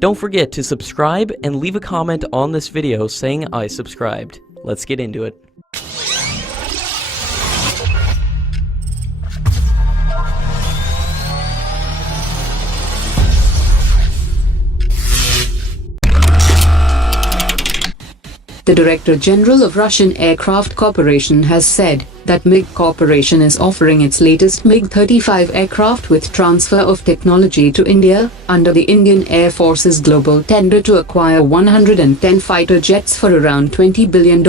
Don't forget to subscribe and leave a comment on this video saying I subscribed. Let's get into it. The Director General of Russian Aircraft Corporation has said that MiG Corporation is offering its latest Mig-35 aircraft with transfer of technology to India under the Indian Air Force's global tender to acquire 110 fighter jets for around $20 billion.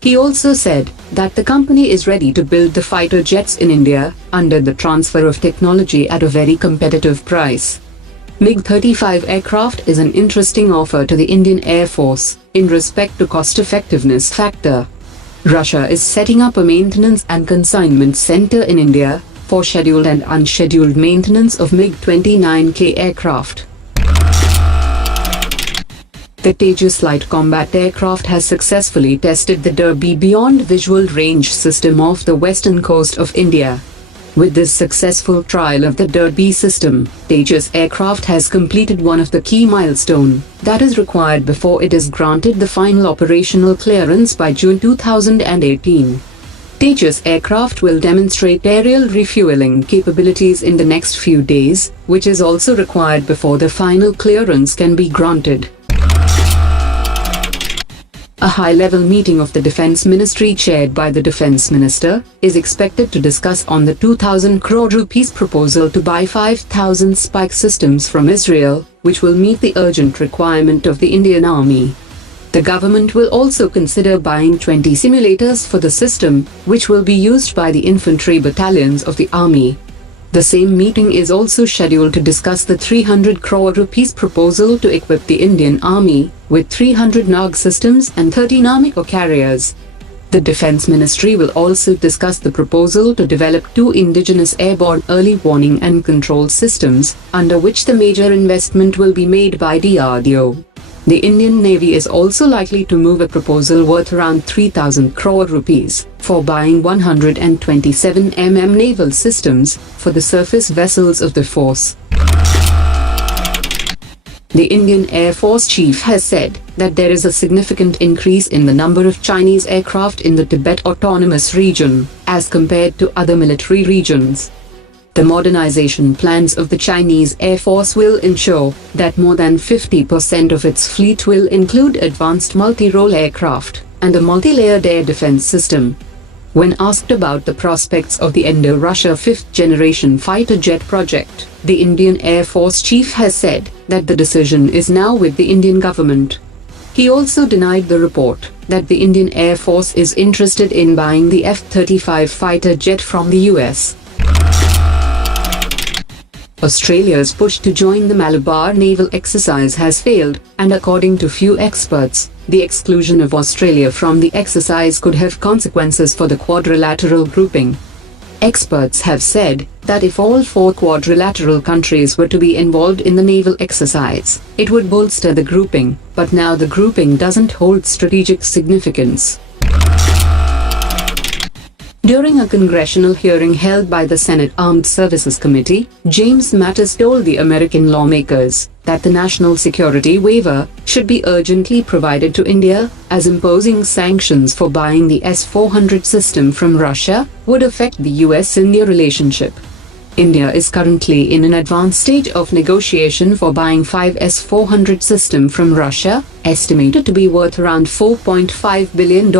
He also said that the company is ready to build the fighter jets in India under the transfer of technology at a very competitive price. Mig-35 aircraft is an interesting offer to the Indian Air Force in respect to cost-effectiveness factor. Russia is setting up a maintenance and consignment center in India for scheduled and unscheduled maintenance of MiG-29K aircraft. The Tejas light combat aircraft has successfully tested the Derby Beyond Visual Range system off the western coast of India. With this successful trial of the Derby system, Tejas aircraft has completed one of the key milestones that is required before it is granted the final operational clearance by June 2018. Tejas aircraft will demonstrate aerial refueling capabilities in the next few days, which is also required before the final clearance can be granted. A high-level meeting of the Defense Ministry chaired by the Defense Minister is expected to discuss on the 2,000 crore rupees proposal to buy 5,000 spike systems from Israel, which will meet the urgent requirement of the Indian Army. The government will also consider buying 20 simulators for the system, which will be used by the infantry battalions of the Army. The same meeting is also scheduled to discuss the 300 crore rupees proposal to equip the Indian Army with 300 NAG systems and 13 Armiko carriers. The Defense Ministry will also discuss the proposal to develop 2 indigenous airborne early warning and control systems, under which the major investment will be made by DRDO. The Indian Navy is also likely to move a proposal worth around 3,000 crore rupees for buying 127 naval systems for the surface vessels of the force. The Indian Air Force Chief has said that there is a significant increase in the number of Chinese aircraft in the Tibet Autonomous Region as compared to other military regions. The modernization plans of the Chinese Air Force will ensure that more than 50% of its fleet will include advanced multi-role aircraft and a multi-layered air defense system. When asked about the prospects of the Indo-Russia 5th generation fighter jet project, the Indian Air Force Chief has said that the decision is now with the Indian government. He also denied the report that the Indian Air Force is interested in buying the F-35 fighter jet from the US. Australia's push to join the Malabar naval exercise has failed, and according to few experts, the exclusion of Australia from the exercise could have consequences for the quadrilateral grouping. Experts have said that if all 4 quadrilateral countries were to be involved in the naval exercise, it would bolster the grouping, but now the grouping doesn't hold strategic significance. During a congressional hearing held by the Senate Armed Services Committee, James Mattis told the American lawmakers that the national security waiver should be urgently provided to India, as imposing sanctions for buying the S-400 system from Russia would affect the US-India relationship. India is currently in an advanced stage of negotiation for buying 5 S-400 systems from Russia, estimated to be worth around $4.5 billion.